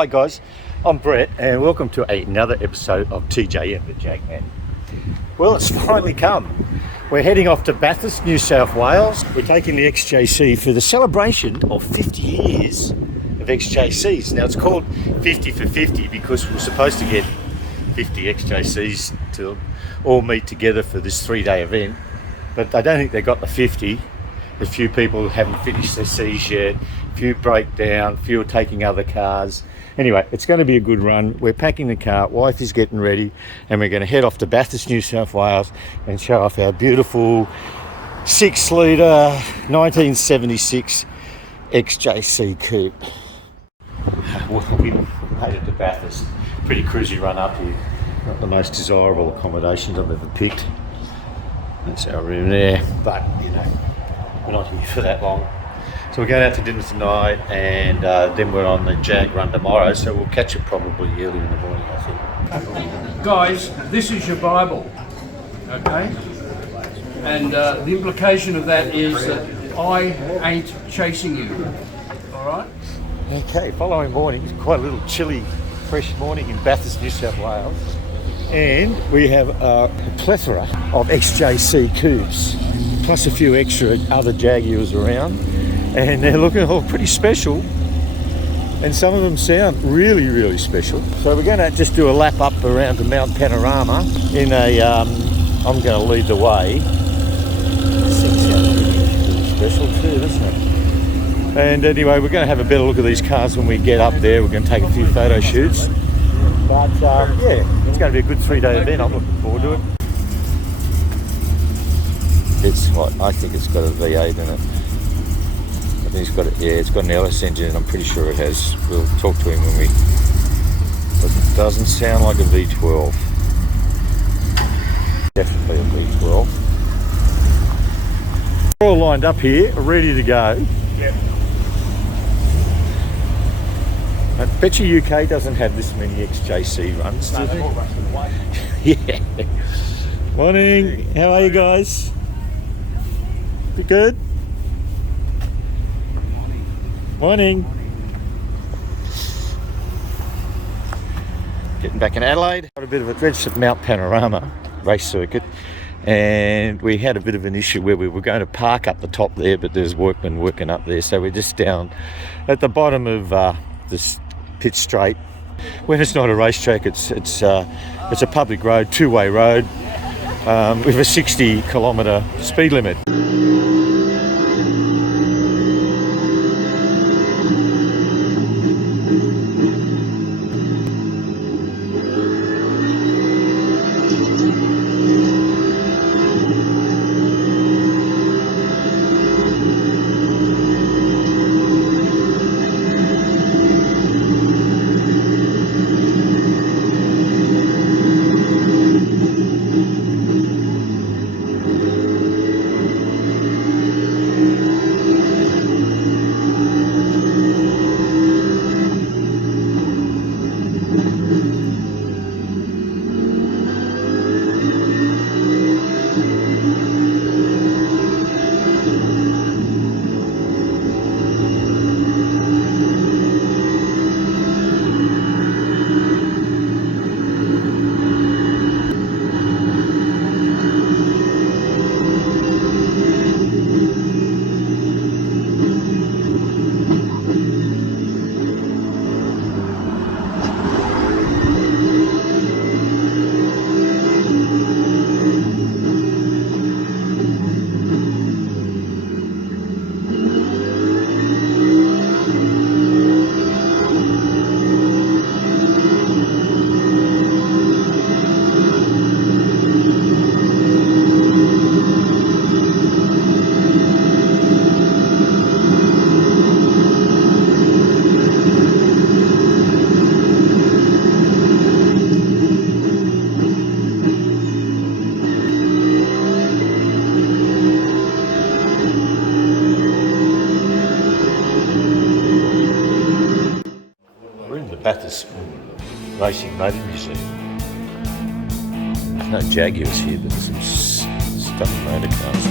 Hi guys, I'm Brett and welcome to another episode of TJ and the Jagman. Well, it's finally come. We're heading off to Bathurst, New South Wales. We're taking the XJC for the celebration of 50 years of XJCs. Now it's called 50 for 50 because we're supposed to get 50 XJCs to all meet together for this 3-day event, but I don't think they got the 50. A few people haven't finished their Cs yet, a few break down, a few are taking other cars. Anyway, it's going to be a good run. We're packing the car, wife is getting ready, and we're going to head off to Bathurst, New South Wales and show off our beautiful 6-litre 1976 XJC Coupe. We made it to Bathurst. Pretty cruisy run up here. Not the most desirable accommodations I've ever picked. That's our room there, but you know, we're not here for that long. So we're going out to dinner tonight, and then we're on the Jag run tomorrow, so we'll catch it probably early in the morning, I think. Guys, this is your Bible, okay? And the implication of that is that I ain't chasing you, all right? Okay, following morning, it's quite a little chilly, fresh morning in Bathurst, New South Wales. And we have a plethora of XJC Coupes, plus a few extra other Jaguars around. And they're looking all pretty special, and some of them sound really, really special. So we're going to just do a lap up around to Mount Panorama in a, I'm going to lead the way. Sounds pretty special too, doesn't it? And anyway, we're going to have a better look at these cars when we get up there. We're going to take a few photo shoots. But yeah, it's going to be a good 3-day event. I'm looking forward to it. It's hot. I think it's got a V8 in it. I think it's got an LS engine, and I'm pretty sure it has. We'll talk to him when we. It doesn't sound like a V12. Definitely a V12. We're all lined up here, ready to go. Yep. I bet you UK doesn't have this many XJC runs, do they? Yeah. Morning. How are you guys? You good? Morning. Getting back in Adelaide. Got a bit of a dredge at Mount Panorama race circuit, and we had a bit of an issue where we were going to park up the top there, but there's workmen working up there, so we're just down at the bottom of this pit straight. When it's not a racetrack, it's a public road, two-way road with a 60-kilometre speed limit. Bathurst Racing Motor Museum. There's no Jaguars here, but there's some stunning motor cars.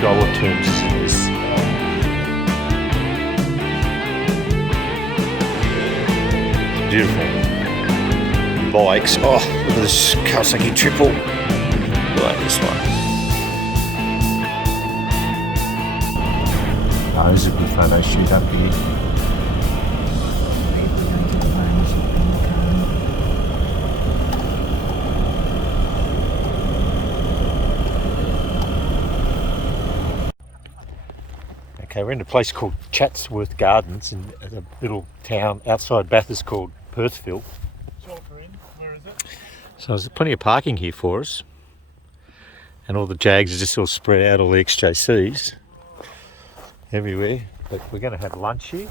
dollar terms is in this. Beautiful bikes. Oh, look at this Kawasaki triple. Like this one. Oh, this is a good photo shoot up here. Okay, we're in a place called Chatsworth Gardens in a little town outside Bathurst called Perthville. Where is it? So there's plenty of parking here for us. And all the Jags are just all spread out, all the XJCs everywhere. But we're going to have lunch here.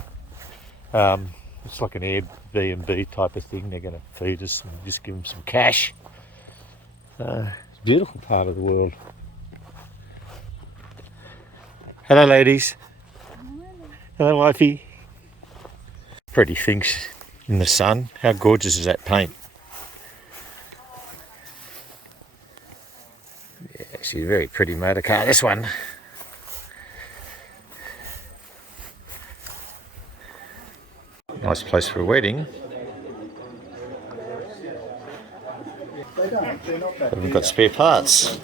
It's like an Airbnb type of thing. They're going to feed us and just give them some cash. It's a beautiful part of the world. Hello, ladies. Hello, wifey. Pretty things in the sun. How gorgeous is that paint? Yeah, actually a very pretty motor car, this one. Nice place for a wedding. We've got spare parts.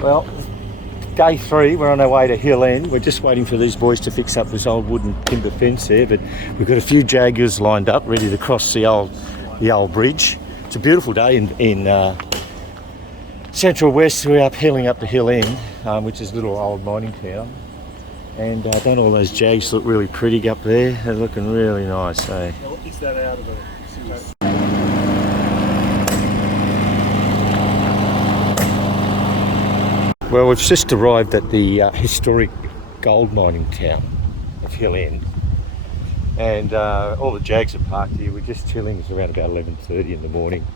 Well, day 3, we're on our way to Hill End. We're just waiting for these boys to fix up this old wooden timber fence there, but we've got a few Jaguars lined up, ready to cross the old bridge. It's a beautiful day in Central West. We're heading up to Hill End, which is a little old mining town. And don't all those Jags look really pretty up there? They're looking really nice, eh? Well, is that out of the... Well, we've just arrived at the historic gold mining town of Hill End, and all the Jags are parked here. We're just chilling. It's around about 11:30 in the morning.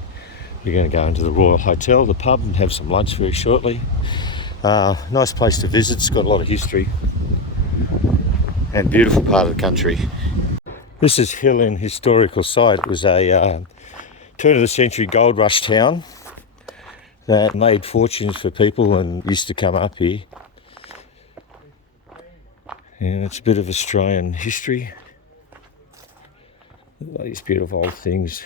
We're going to go into the Royal Hotel, the pub, and have some lunch very shortly. Nice place to visit. It's got a lot of history and beautiful part of the country. This is Hill End historical site. It was a turn of the century gold rush town that made fortunes for people and used to come up here. And it's a bit of Australian history. Look at these beautiful old things.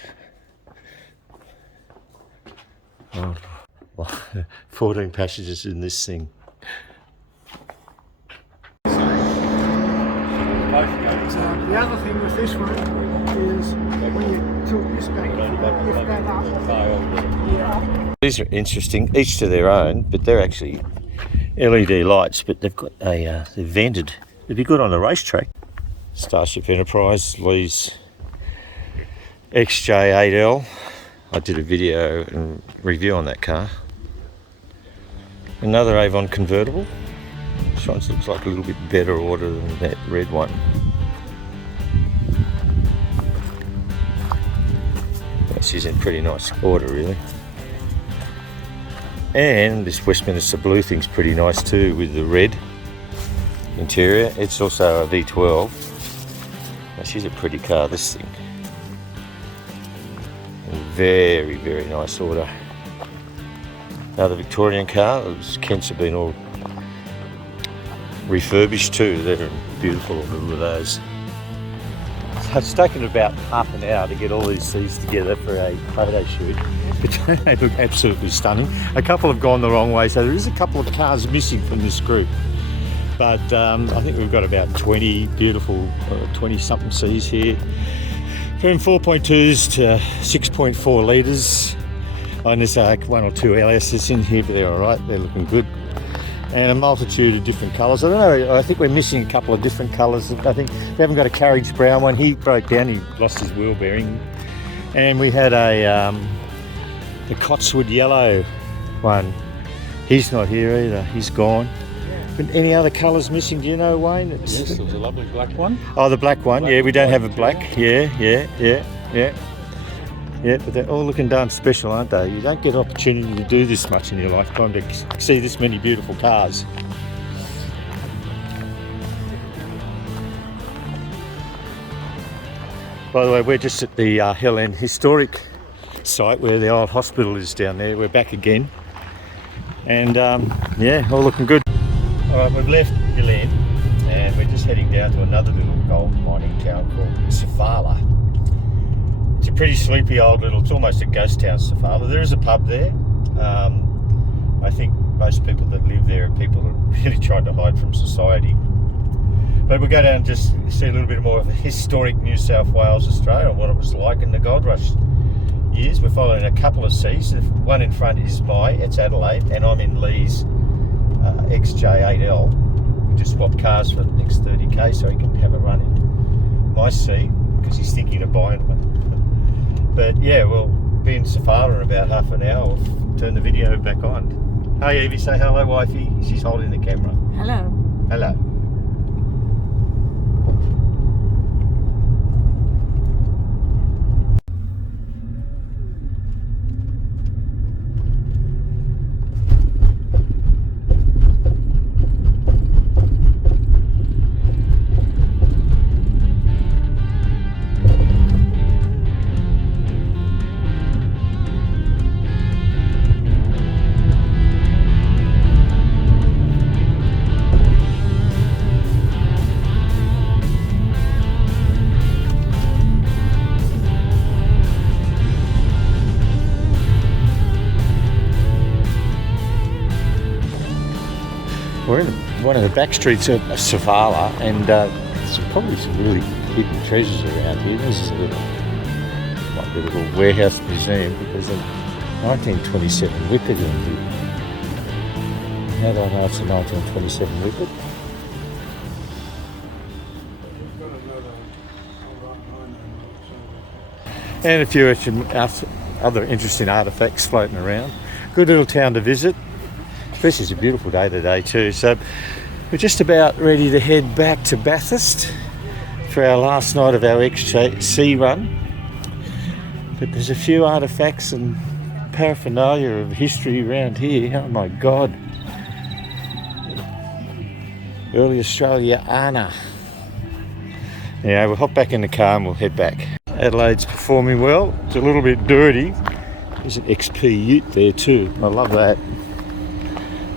Oh, 14 passages in this thing. The other thing with this one is when you tilt this back, lift that up. Yeah. These are interesting, each to their own, but they're actually LED lights, but they've got they're vented. They'd be good on a racetrack. Starship Enterprise, Lee's XJ8L. I did a video and review on that car. Another Avon convertible. This one looks like a little bit better order than that red one. She's in pretty nice order, really. And this Westminster blue thing's pretty nice too, with the red interior. It's also a V12. Now, she's a pretty car, this thing. Very, very nice order. Another Victorian car. Those Kents have been all refurbished too. They're beautiful, all of those. So it's taken about half an hour to get all these seats together for a photo shoot. But they look absolutely stunning. A couple have gone the wrong way, so there is a couple of cars missing from this group. But I think we've got about 20 beautiful 20-something Cs here. From 4.2s to 6.4 litres. And there's one or two LSs in here, but they're all right. They're looking good. And a multitude of different colours. I don't know, I think we're missing a couple of different colours. I think we haven't got a carriage brown one. He broke down, he lost his wheel bearing. And we had the Cotswood yellow one. He's not here either, he's gone. But any other colours missing, do you know, Wayne? Yes, there was a lovely black one. Oh, the black one, yeah, we don't have a black. Yeah, but they're all looking darn special, aren't they? You don't get an opportunity to do this much in your lifetime, to see this many beautiful cars. By the way, we're just at the Hill End historic site where the old hospital is down there. We're back again. And yeah, all looking good. All right, we've left Gillette and we're just heading down to another little gold mining town called Sofala. It's a pretty sleepy old little, it's almost a ghost town, Sofala. There is a pub there. I think most people that live there are people that really tried to hide from society. But we'll go down and just see a little bit more of the historic New South Wales, Australia, and what it was like in the gold rush years. We're following a couple of Cs. The one in front is it's Adelaide, and I'm in Lee's XJ8L. We just swapped cars for the next 30k so he can have a run in my C because he's thinking of buying one. But yeah, we'll be in Sofala in about half an hour. We'll turn the video back on. Hey Evie, say hello, wifey. She's holding the camera. Hello. Hello. We're in one of the back streets of Sofala, and there's probably some really hidden treasures around here. This is a little warehouse museum, but there's a 1927 Whippet in here. How do I know it's a 1927 Whippet? And a few other interesting artefacts floating around. Good little town to visit. This is a beautiful day today too, so we're just about ready to head back to Bathurst for our last night of our XJC run. But there's a few artefacts and paraphernalia of history around here. Oh my God. Early Australiana. Yeah, we'll hop back in the car and we'll head back. Adelaide's performing well. It's a little bit dirty. There's an XP ute there too. I love that.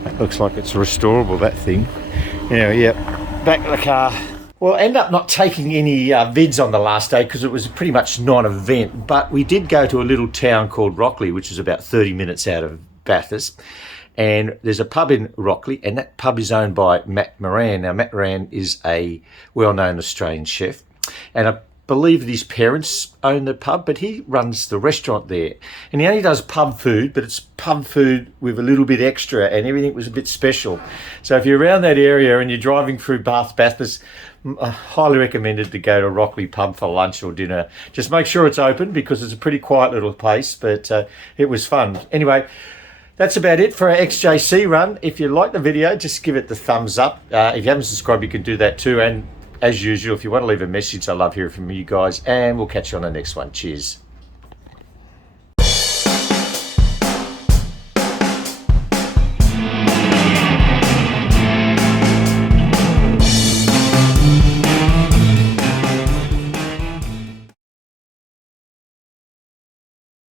That looks like it's restorable, that thing. Anyway, yeah, back to the car. Well, end up not taking any vids on the last day because it was pretty much non-event, but we did go to a little town called Rockley, which is about 30 minutes out of Bathurst. And there's a pub in Rockley, and that pub is owned by Matt Moran. Now, Matt Moran is a well-known Australian chef, and I believe that his parents own the pub, but he runs the restaurant there. And he only does pub food, but it's pub food with a little bit extra, and everything was a bit special. So if you're around that area and you're driving through Bathurst, I highly recommended to go to Rockley pub for lunch or dinner. Just make sure it's open because it's a pretty quiet little place, but it was fun. Anyway, that's about it for our XJC run. If you like the video, just give it the thumbs up. If you haven't subscribed, you can do that too. And as usual, if you want to leave a message, I love hearing from you guys, and we'll catch you on the next one. Cheers.